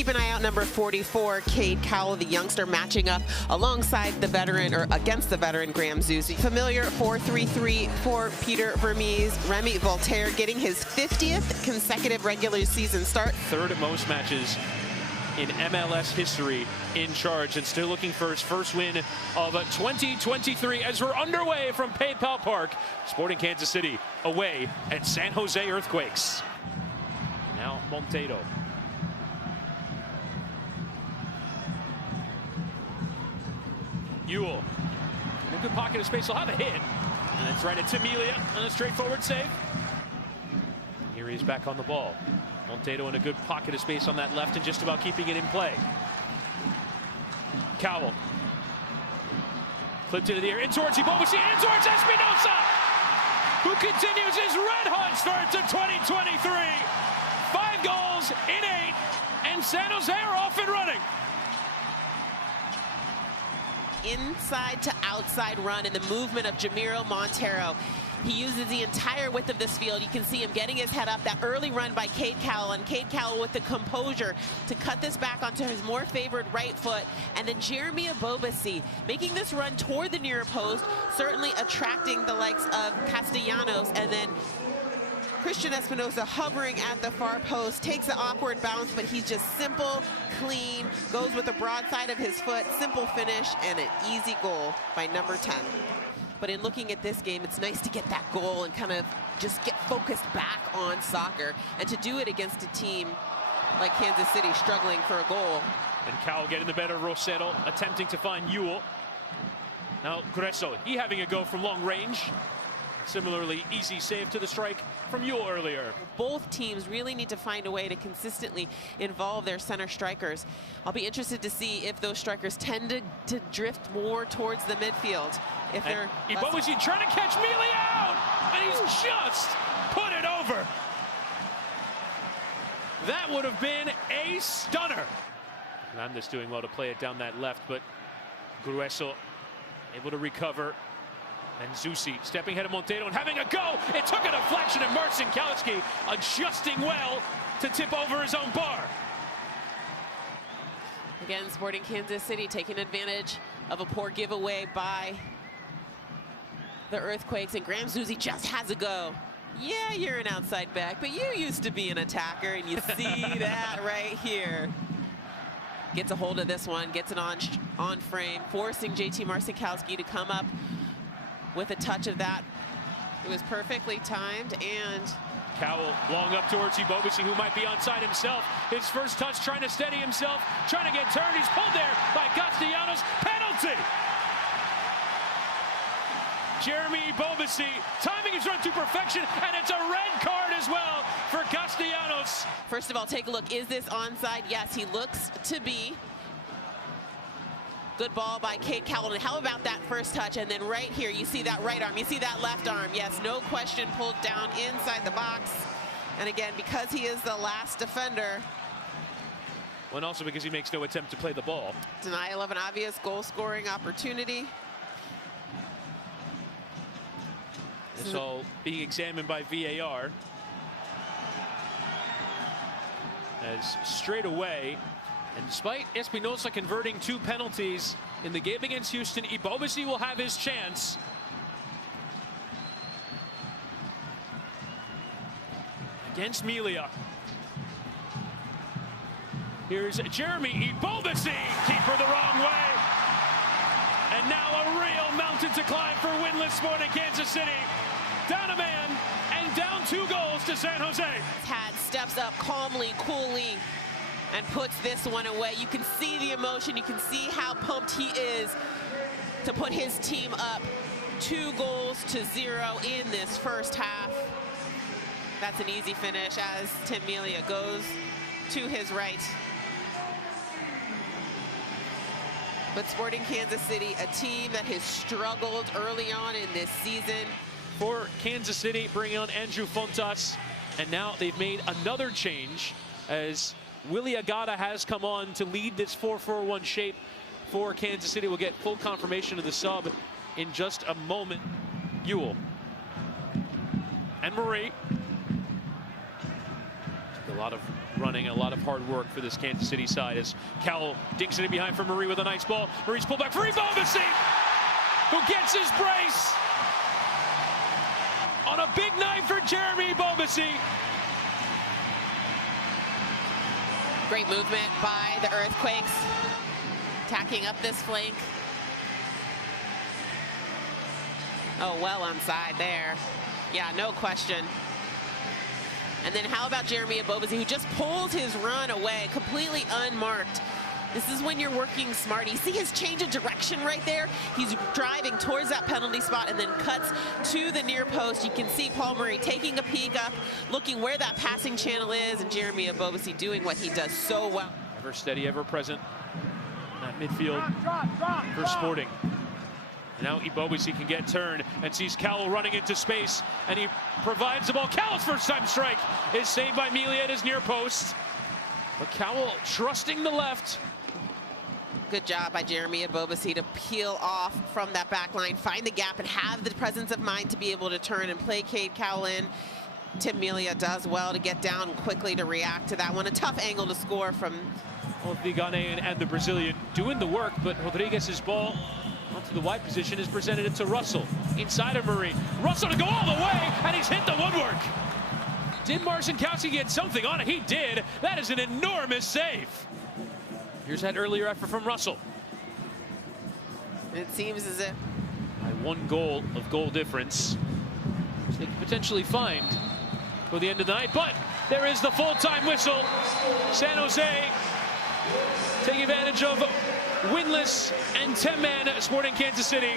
keep an eye out, number 44, Cade Cowell, the youngster, matching up alongside the veteran, or against the veteran, Graham Zusi. Familiar 4-3-3 for Peter Vermees. Remy Voltaire getting his 50th consecutive regular season start. Third most matches in MLS history in charge, and still looking for his first win of 2023 as we're underway from PayPal Park. Sporting Kansas City away at San Jose Earthquakes. Now Monteiro. Ewell in a good pocket of space. He'll have a hit, and it's right at Tamilia on a straightforward save. Here he's back on the ball. Monteiro in a good pocket of space on that left and just about keeping it in play. Cowell. Flipped into the air, in towards Ibobosi, in towards Espinosa, who continues his red hot start to 2023. 5 goals in 8, and San Jose are off and running. Inside to outside run in the movement of Jamiro Monteiro. He uses the entire width of this field. You can see him getting his head up. That early run by Cade Cowell, and Cade Cowell with the composure to cut this back onto his more favored right foot. And then Jeremy Ibobosi making this run toward the near post, certainly attracting the likes of Castellanos, and then Christian Espinosa hovering at the far post, takes an awkward bounce, but he's just simple, clean, goes with the broadside of his foot, simple finish, and an easy goal by number 10. But in looking at this game, it's nice to get that goal and kind of just get focused back on soccer, and to do it against a team like Kansas City struggling for a goal. And Cowell getting the better of Rosero, attempting to find Ewell. Now Grueso, he having a go from long range. Similarly, easy save to the strike from Ewell earlier. Both teams really need to find a way to consistently involve their center strikers. I'll be interested to see if those strikers tend to drift more towards the midfield. If they're Ibobosi trying to catch Mealy out, and he's just put it over. That would have been a stunner. Hernandez doing well to play it down that left, but Grueso able to recover. And Zusi stepping ahead of Monteiro and having a go. It took a deflection, and Marcin Kalski adjusting well to tip over his own bar. Again, Sporting Kansas City taking advantage of a poor giveaway by the Earthquakes, and Graham Zusi just has a go. Yeah, you're an outside back, but you used to be an attacker, and you see that right here. Gets a hold of this one, gets it on frame, forcing JT Marcinkowski to come up with a touch of that. It was perfectly timed, and Cowell long up towards Ibobosi, who might be onside himself. His first touch, trying to steady himself, trying to get turned. He's pulled there by Castellanos. Penalty! Jeremy Ibobosi timing his run to perfection, and it's a red card as well for Castellanos. First of all, take a look. Is this onside? Yes, he looks to be. Good ball by Cade Cowell. And how about that first touch? And then right here, you see that right arm, you see that left arm. Yes, no question, pulled down inside the box. And again, because he is the last defender. Well, and also because he makes no attempt to play the ball. Denial of an obvious goal-scoring opportunity. This all being examined by VAR. As straight away, and despite Espinosa converting 2 penalties in the game against Houston, Ibobosi will have his chance. Against Melia. Here's Jeremy Ibobosi, keeper the wrong way. And now a real mountain to climb for winless Sporting Kansas City. Down a man and down 2 goals to San Jose. Had steps up calmly, coolly, and puts this one away. You can see the emotion. You can see how pumped he is to put his team up 2-0 in this first half. That's an easy finish as Tim Melia goes to his right. But Sporting Kansas City, a team that has struggled early on in this season. For Kansas City, bringing on Andrew Fontas, and now they've made another change as Willie Agada has come on to lead this 4-4-1 shape for Kansas City. We'll get full confirmation of the sub in just a moment. Ewell and Marie. Took a lot of running, a lot of hard work for this Kansas City side as Cowell dinks it in behind for Marie with a nice ball. Marie's pulled back for Messi, who gets his brace on a big night for Jeremy Messi. Great movement by the Earthquakes, tacking up this flank. Oh, well onside there. Yeah, no question. And then how about Jeremy Ebobisse, who just pulls his run away, completely unmarked. This is when you're working smart. You see his change of direction right there? He's driving towards that penalty spot and then cuts to the near post. You can see Paul Murray taking a peek up, looking where that passing channel is, and Jeremy Ebobisse doing what he does so well. Ever steady, ever present in that midfield for Sporting. Now Ebobisse can get turned and sees Cowell running into space, and he provides the ball. Cowell's first time strike is saved by Mealy at his near post. But Cowell trusting the left. Good job by Jeremy Ebobisse to peel off from that back line, find the gap, and have the presence of mind to be able to turn and play Cade Cowell in. Tim Melia does well to get down quickly to react to that one. A tough angle to score from both the Ghanaian and the Brazilian doing the work, but Rodriguez's ball onto the wide position is presented it to Russell. Inside of Murray. Russell to go all the way, and he's hit the woodwork. Did Marcinkowski get something on it? He did. That is an enormous save. Here's that earlier effort from Russell. It seems as if By 1 goal of goal difference, they could potentially find for the end of the night, but there is the full-time whistle. San Jose taking advantage of winless and 10-man Sporting Kansas City.